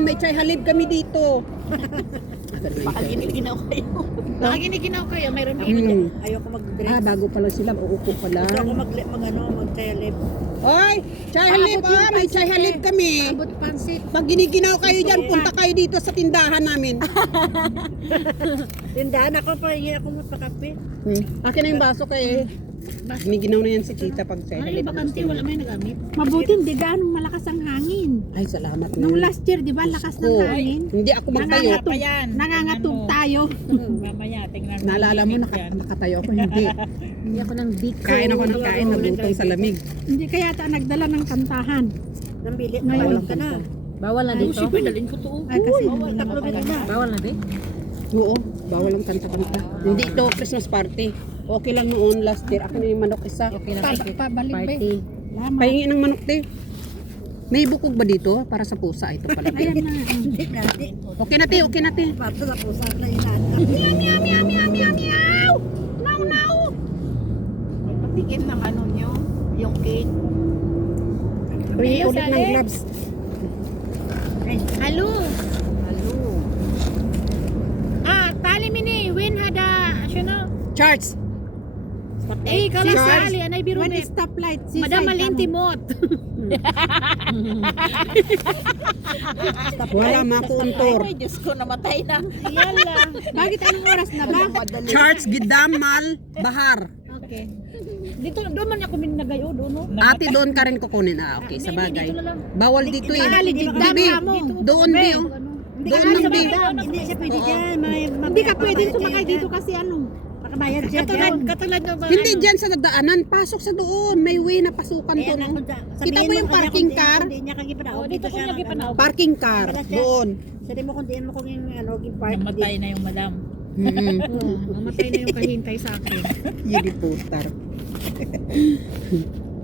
kain. May chai halib kami dito. Baka giniginaw kayo. Baka giniginaw kayo, mayroon din. Ayoko mag-drinks. Bago pala sila. Uupo pa lang. Ayoko mag-telep. Oy, chai halib. May chai halib kami. Abot pansit. Pag giniginaw kayo dyan, punta kayo dito sa tindahan namin. Tindahan ako pa, ako magpakape. Akin na yung baso kay. Giniginaw na yan si Kita pag chai Ay, halib. bakante, wala may nagamit. Mabuti, hindi gaano malakas ang hangin. Ay, salamat Nung na. last year, di ba, lakas ng hangin? Hindi ako magtayo. Nangangatog tayo. Mamaya, tingnan mo. Naalala mo, nakatayo ako. Hindi. Hindi ako ng biko. Kain ako ng kain, nagutong sa lamig. Hindi kaya ta nagdala ng kantahan. Nambili, Ngayon. bawal ka na. Bawal na dito. Siyempre, dalhin ko to. Ay, kasi Bawal, tatlo ka na. Bawal na din. Oo, bawal ang kanta-kanta. Hindi ito Christmas party. Okay lang noon last year. Ako na yung manok isa. Okay lang. Pabalik ba? Party. Laman. Pahingi ng manok te. May bukog ba dito? Para sa pusa ito pala. Ayan na. Hindi na, hindi. Okay na te, okay na te. Pato sa pusa na inaan. Patikim ng ano nyo, yung cake. Uy, ulit ng gloves. Halo. Halo. Tali mini, win hada, ano? Charts. Kalau Charles. sali, anay biro When net. stoplight, si Madam side, malintimot. Wala makuntor. Ay, Diyos ko, namatay na. Yala. Bakit anong oras na ba? Charts, Gidamal, Bahar. Okay. Dito, doon man ako minagayo, doon, no? Ate doon ka rin kukunin. Okay, sa bagay. Bawal dito eh. Bali, digdam Bi, ka mo. doon Bi. oh. Hindi Doon ka lang pwede Bi. dyan. Hindi siya pwede Oo. dyan. Hindi ka pwede sumakay dito kasi ano. Makabayad siya dyan. Katulad ng mga Hindi dyan sa daanan. Pasok sa doon. May way na pasukan Kaya doon. na oh. kung sa- Kita sabihin mo yung kanya parking kung car? Hindi niya kagi panaog. dito ko niya gipanaog. Parking car. Doon. Sabi mo kung diyan mo kung yung ano, yung park. Namatay na yung madam. Namatay na yung kahintay sa akin. Yidi putar.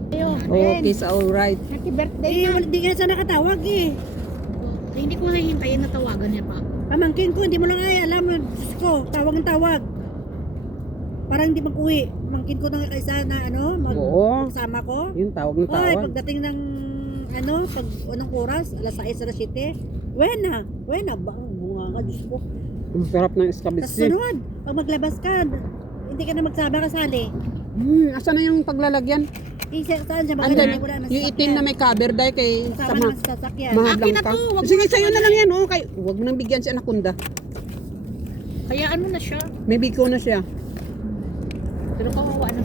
Ayun. Okay, so alright. Happy birthday Eh, na. hindi ka sana nakatawag eh. Hindi ko nahintayin na tawagan niya pa. Pamangkin ko, hindi mo lang ay alam. Diyos ko, tawag ng tawag. Parang hindi mag-uwi. Pamangkin ko na kaisa na ano, Oo. magsama ko. Yung tawag ng Oy, tawag. pagdating ng ano, pag unang oras, alas 6, alas 7, wena, bang bunga nga, Diyos ko. Ang sarap ng Tapos escabitsi. sunod, pag maglabas ka, hindi ka na magsama kasali. Asa na yung paglalagyan? Saan siya Andan, maglalagay? Wala na yung itim na may cover dahil kay Kasama sama. na sa sasakyan. Mahadlang Akin na ka. to, wag mo Sige, na sa'yo na lang yan. Oh. Kay, huwag mo nang bigyan si Anaconda. Kaya ano na siya? May biko na siya. Pero kawawa na.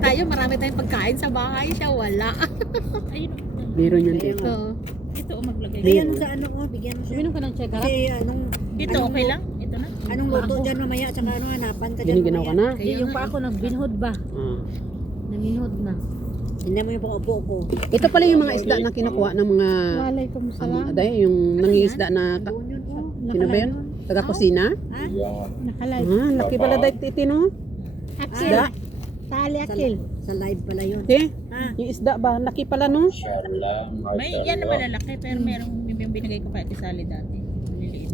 Tayo marami tayong pagkain sa bahay, siya wala. Ayun. Meron yan dito. Ito. Ito o maglagay. Bigyan mo sa ano, bigyan mo siya. Uminom ka ng check up. Kasi anong, Ito okay lang? Ito na. anong luto dyan mamaya, tsaka ano, hanapan ka dyan Giniginaw ka mamaya. na? Kaya yung pa ako nagbinhod ba? Ah. Naminhod na. Hindi mo yung paupo ko. Ito pala yung mga isda na kinukuha ng mga Walaikum ano, salam. aday, yung nangingisda na Doon yun, oh. sino ba yun? Taga-kusina? Ha? Nakalay. Laki pala dahil titi no? Akil. Isda? Tali Sa, akil. sa live pala yun. Okay? Ha? Yung isda ba? Laki pala no? May yan na malalaki pero merong yung binigay ko pa kay Sally dati. Maliliit.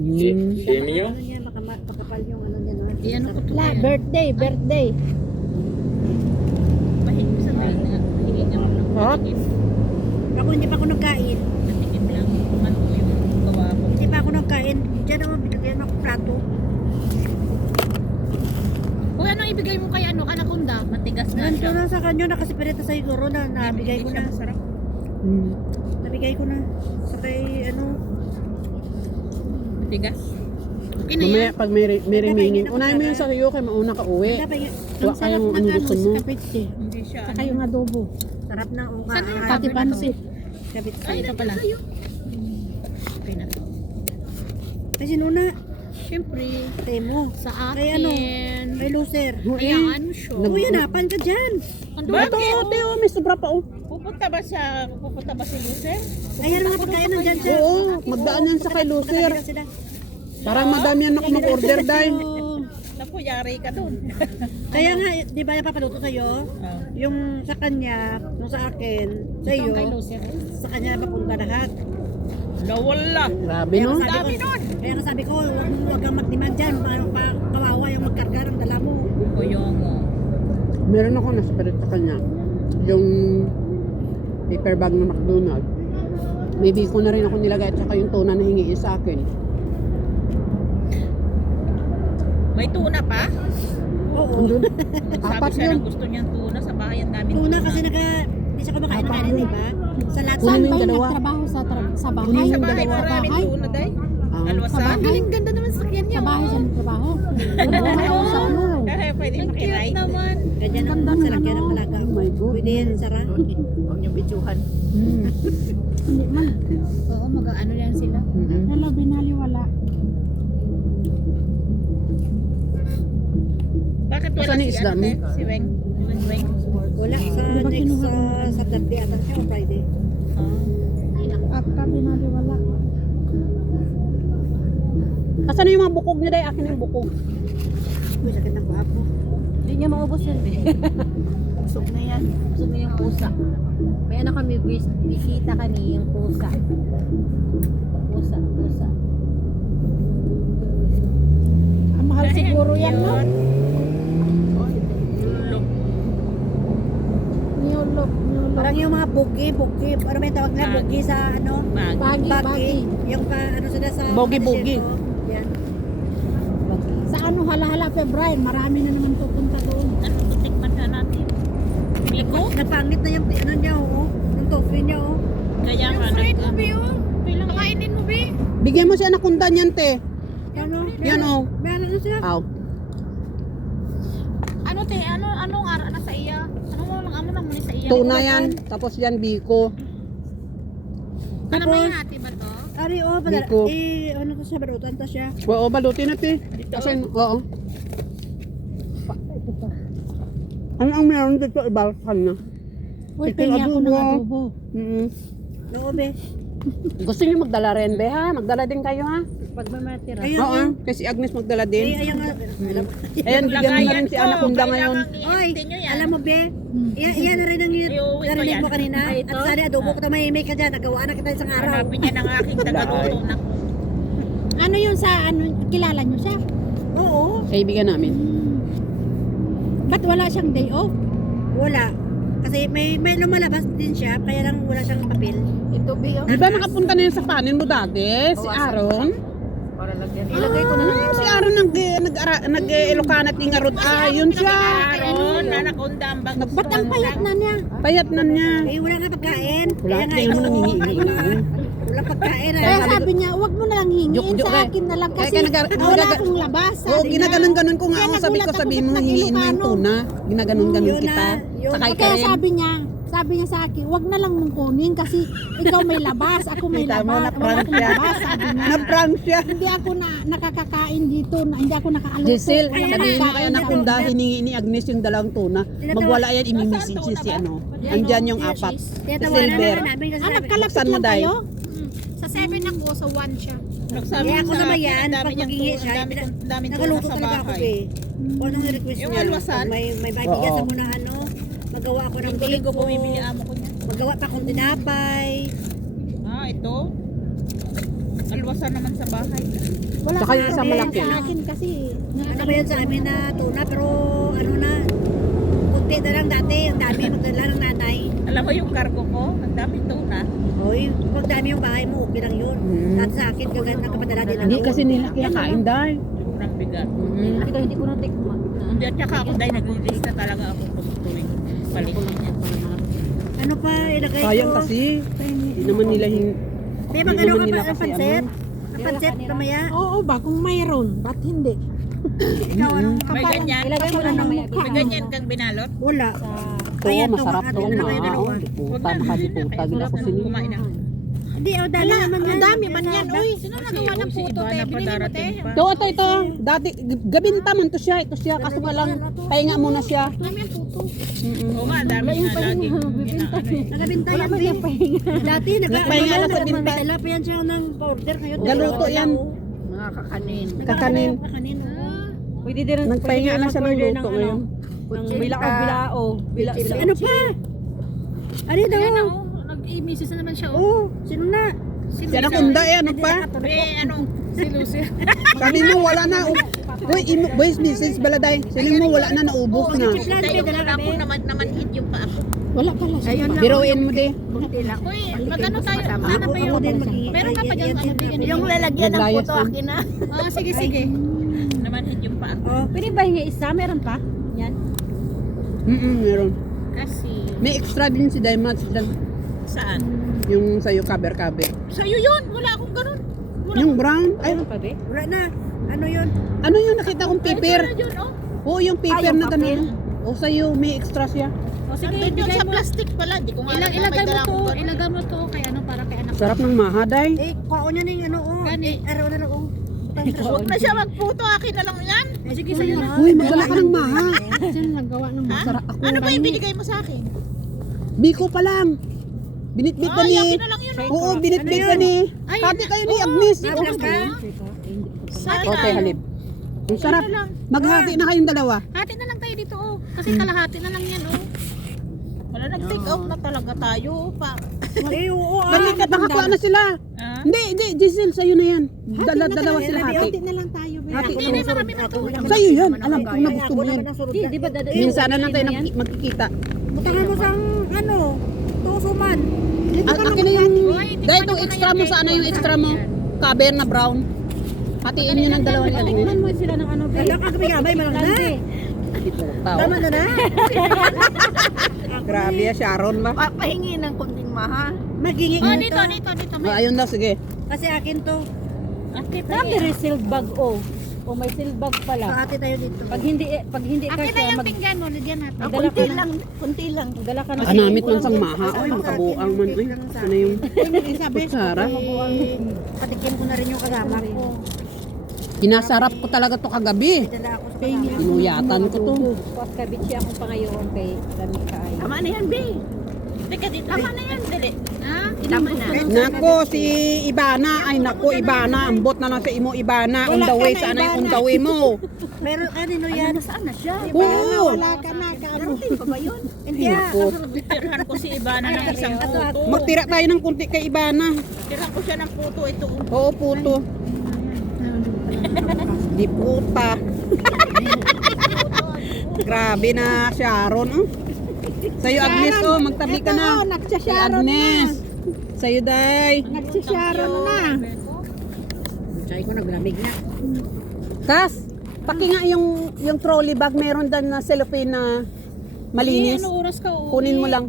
Ano yan, makapal yung ano yan. ha? Iyan ko to. La, birthday. Mahigit sa tayo na. Mahigit naman lang. Hot? Ako hindi pa ako nagkain. Natikim lang. Kung ano yung gawa ko. Hindi pa ako nagkain. Diyan naman, binigyan ako plato. Kung ano ibigay mo kay ano, Anaconda, matigas na Nandito siya. na sa kanyo, nakasipirita sa siguro na nabigay ko na. Masarap. Nabigay ko na. Sa kay ano, Matigas. Okay na Mamaya yan. pag may remaining, unahin mo yung sa iyo kay mauna ka uwi. dapat Kuha ka yung ano gusto mo. Kapitsi. Hindi siya. Saka yung adobo. sarap na unga. Saan yung Pati pansit. Kabit Ay, ito pala. Okay na to. Kasi nuna, Siyempre, temo. sa akin. Kay ano? Kay loser. Ayan mo siya. Uy, hanapan ka dyan. Ito, Teo, may sobra pa oh. Pupunta ba si Lucer? Ayan mga pagkain nandyan siya. Oo, magdaan yan sa kay Lucer. Pagkain sila. Parang madami yan ako mag-order dahil. Naku, yari ka dun. Kaya nga, di ba napapaluto sa'yo? Yung sa kanya, yung sa akin, sa iyo, Kay Lucer. sa kanya papunta lahat. Nawala. Grabe no? Kaya nga sabi ko, huwag kang mag-demand dyan, kawawa yung magkarga ng dala mo. O yung Meron ako na spirit sa kanya. Yung paper bag ng McDonald's. Maybe ko na rin ako nilagay at saka yung tuna na hingiin sa akin. May tuna pa? Oo. Andun. Sabi Apat siya yun. na gusto niyang tuna sa bahay. Ang daming Tuna kasi hindi siya kumakain ng kanin, di ba? Sa lahat Kunin Saan mo ba yung yung dalawa. nagtrabaho sa bahay? Kunin sa yung bahay, dalawa. maraming bahay? tuna, day. Ah. Alwasa. Sa bahay? Ganda naman sa sakyan Sa bahay siya nagtrabaho. Sa ano? Kaya pwede makiride. Naman. ganyan ang salakyan ng talaga. Oh my God. Pwede yan, Sara. Huwag niyo bidyuhan. Hindi man. Oo, mag-ano yan sila. Hello, binaliwala. Bakit wala Saan yung si isda ano, mo? te? Si Weng? Weng? Wala, sa Di ba next kinuha ko? sa Saturday ata siya o Friday. At binaliwala. Asan na yung mga bukog niya, day? Akin na yung bukog. Uy, sakit ng guwapo. Hindi niya maubos yan, eh. Busog na yan. Gusto mo yung pusa. May ano kami, bisita kami, yung pusa. Pusa. Ang mahal siguro yan, no? New look. Parang yung mga bugi. Ano ba yung tawag nila? Bag. Bugi sa ano? Bag. Bagi. Yung ano sila sa... Bogi-bogi. Yan. Sa ano, hala-hala, February, marami na naman pupunta doon. Ano, tikman ka natin. Biko? Napangit na yung ano niya, oh. Yung tofu niya, oh. Kaya nga Bilang kainin mo, Bi. Bigyan mo si Anaconda niyan, te. Ano? Yan, oh. Meron na siya. Aw. Ano, te? Anong ara na sa iya? Ano lang muna sa iya? Tuna yan. Tapos yan, biko. Tapos, Ate ba to? ari, oh, padala. Biko. Ano to siya, barutan to siya. Oo, balutin na, te. Kasi, oo. Ano ang meron dito? Ibalkan na. Uy, Ito, pengi ako ng adobo. adobo. Oo, be. Gusto niyo magdala rin, be, ha? Magdala din kayo, ha? Pag may matira. Ayun, Oo, kasi Agnes magdala Ay, din. ayun nga. Ayan, bigyan mo na rin si Anaconda ngayon. Oy, alam mo, be, iyan na rin ang Iuwi ko narinig yan. mo kanina. Ay, ito? At sana adobo ko tamay ka dyan. Nagawa na kita isang araw. Hanapin niya ng aking tagaluto na. Ano yun sa, ano, kilala nyo siya? Oo, Kaibigan namin. Ba't wala siyang day off? wala. Kasi may lumalabas din siya, kaya lang wala siyang papel. Ito, Bi, oh. Di ba nakapunta na yun sa panin mo dati? Si Aaron? Para lagyan. Ilagay ko na lang. Si Aaron nag-Ilocana at Ingarod. Ah, yun siya. Aaron, Anaconda ang bag. Ba't ang payat na niya? Payat na niya. Eh, wala nga pagkain. Wala, Kaya nga tingnan mo ito, nangihingi. wala pagkain. Kaya sabi niya, wag mo na lang hingin Joke, sa akin na lang kasi Kaya nag- wala akong labas. Oo, Sabi niya. ginaganon-ganon ko nga Kaya ako. Sabi ko, nagulat sabihin mo, ako, hingiin mo yung Ilocano. tuna. Ginaganon-ganon Yun kita. na, yun. Sakay ka Kaya rin. sabi niya sa akin, wag na lang mong kunin kasi ikaw may labas, ako may Kita mo, labas. Wala na-prank akong siya. labas, sabi niya. Na-prank siya. Hindi ako nakakakain dito, hindi ako nakaaluto. Giselle, Walang sabihin mo pagkain kaya ako. Anaconda, hiningi ni Agnes yung dalawang tuna. Magwala yan, imimessage siya si ano. Andyan yung apat. Si Tinatawanan Silver. na namin kasi Ah, sabi, nagkalapit Buksan mo, lang Day. kayo? Sa 7 ako, sa 1 siya. Nagsabi Kaya ako sa naman akin, yan, ang dami pag niyang maghingi tuna, siya, ang dami tuna nagaluto sa talaga ako, bahay. be. Kung anong request Yung niya. alwasan? May bibigyan Oo. sa muna ano, magawa ako ng Linggo-linggo biko, bumibili amo ko niya. magawa pa akong tinapay. Ito. Alwasan naman sa bahay. Wala Saka kang yung isang problema malaki. sa akin kasi Ano ba yun sa amin na tuna, pero ano na, kunti na lang dati, ang dami magdala ng nanay. Alam mo yung cargo ko, ang dami tuna. Oy, pag dami yung bahay mo, okay lang yun. At sa akin, kagad nakapadala din ako. Hindi kasi nila kinakain dahil. Sobrang bigat. Hindi ko natikman. Hindi, at saka ako dahil naglilista talaga ako kung tuwing palit niya. Ano pa, ilagay ko. Sayang kasi. Hindi naman nila May Hindi mag-ano naman ka nila pa, kasi pansit? ano. Ang pansit, mamaya. oo ba, kung mayroon, ba't hindi? Ikaw, anong May ganyan. Ilagay mo na mamaya. May ganyan kang binalot. wala? Oo, Ayan, masarap atin to. na lang kayo dalawa. Puta, nakaliputa. Gila ko sinin. Kumain na. Hindi, dami naman yan. Ang dami man yan, uy. Sino nagawa ng puto, te? Binili mo, te? Ito, ito. Dati, gabinta man to siya. Ito siya. Kaso nga lang, pahinga muna siya. Oo nga, dami nga lagi. Nagabinta yan, Wala Bi. pahinga. Dati, Nagpahinga na sa binta. nagdala pa yan siya ng powder. Ngayon, Galuto yan. Mga kakanin. Kakanin. Kakanin, oh. Pwede din. Nagpahinga na siya ng luto ngayon. Bilao. Ano pa? Ano daw? Nag-i-misis na naman siya. Oh, sino na? Si Anaconda, eh, ano pa? Si Lucy. Sabi mo, wala na. Uy, voice message baladay. Sabi mo, wala na, naubos na. Plan, Bi, dala Wala kami. ko naman hit yung pa ako. Wala pala siya. Ayun lang. Biruin mo di. Kunti lang. Uy, magkano tayo? Masama. Sana ba Ako yun? din mag-i- Meron ka pa dyan, ano, bigyan Yung lalagyan ng Naglayas puto, din. akin na. Oo, sige, sige. Naman hit yung paa. Oh, Pwede ba hingi isa? Meron pa? Yan. Meron. Kasi, May extra din si Diamond. saan? Yung sa'yo cover-cover. Sa'yo yun, wala akong ganun. Wala Yung brown. Ay, Meron pa, be? wala na. Ano yun? ano yung nakita kong paper? Wala yun, oh. Oo, yung paper yung na ganun. O sa'yo, may extra siya. O sige, Nandun yun ibigay sa mo. plastic pala. Di ko nga alam na may Ilagay mo dala to, akong ganun. ilagay mo to kay ano para kay anak. Sarap ng mahaday. Eh, kao niya ng ano, oh. Gani. Araw na lang, oh. Huwag na siya magputo, akin na lang yan. Sige, sa'yo na. Uy, magdala ka ng maha. Diyan naggawa ng Ha? Sarap ako. Ano ba yung binigay mo sa akin? Biko pa lang. Binitbit ka Ay, ni. akin na lang yun. Oo, binitbit Ano ka yun? ni. Ay, Kati kayo ni Agnes. Nablang ka? Sana. Okay, halib. Ang sarap. na lang. Maghati na kayong dalawa. Hati na lang tayo dito oh. Kasi kalahati na lang yan oh. Wala, nag-take out na talaga tayo. Eh, oo, ah. Balik ka, nakakuha na sila. Ah? Hindi, Giselle, sa'yo na yan. Dalawa sila hati. Hati na lang tayo. Be. Hati Hindi, marami matulog. Sa'yo yan. Alam ko na gusto mo yan. Di ba dadalhin? Minsan na lang tayo magkikita. Butangan mo sa ano, tusuman. Akin na yung... Dahil itong extra mo, sana yung extra mo. Cover na brown. Hatiin nyo ng dalawa ni Agnes. Tingnan mo sila ng ano, be. Ano ka gamay malang na? Tao. Tama na na. Grabe ya, Sharon ba? Pahingi ng kunting maha. Magingi Oh, mo dito, to. dito. Oh, ayun daw, sige. Kasi akin to. Ate, Sabi rin sealed bag oh. O may sealed bag pala. Paati tayo dito. Pag hindi ka Akin na siya yung pinggan mo, lagyan natin. magdala ka na. Kunti lang. Magdala ka na. Anamit man sang maha. Ay, makabuang man. Ay, ano yung kutsara? Patikim ko na rin yung kasama ko. Hinasarap ko talaga to kagabi. Dala ako sa kasama. Inuyatan ko to. Pot kabichi ako pa ngayon kay Dami Kaay. Tama na yan, be. Teka dito. Tama na yan, dali. Ha? Tama na. Nako, si Ibana. Ay, nako, Ibana. Ambot na lang sa imo, Ibana. On the way, sana yung on the way mo. Meron kanino yan? Nasaan na siya? Oo. Wala ka na, kamo. Darating pa ba yun? Hindi ah. Nako. Tirhan ko si Ibana ng isang puto. Magtira tayo ng kunti kay Ibana. Tirhan ko siya ng puto. Ito. Oo, puto. Di puta. Grabe na, Sharon. Oh. Sa'yo, Agnes, oh, magtabi ka na. Si Agnes. Sa'yo, Day. Nagsisharon na. Say ko naglamig na. Kas, paki nga yung trolley bag, meron dan na cellophane na malinis. Ano oras ka? Kunin mo lang.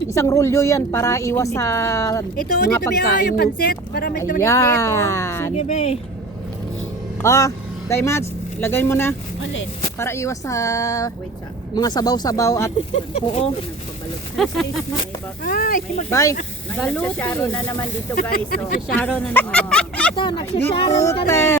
Isang rolyo yan para iwas sa Ito, mga dito ba pagkain yung mo. pansit? Para may tumalit dito. Ayan. Sige, be. Ah, Daimads, lagay mo na Alin? para iwas sa mga sabaw-sabaw at oo. Ay, Bye. Balut. Na naman dito, guys. So. Sharon na naman. Ito, nagsisharon ka na. Dito,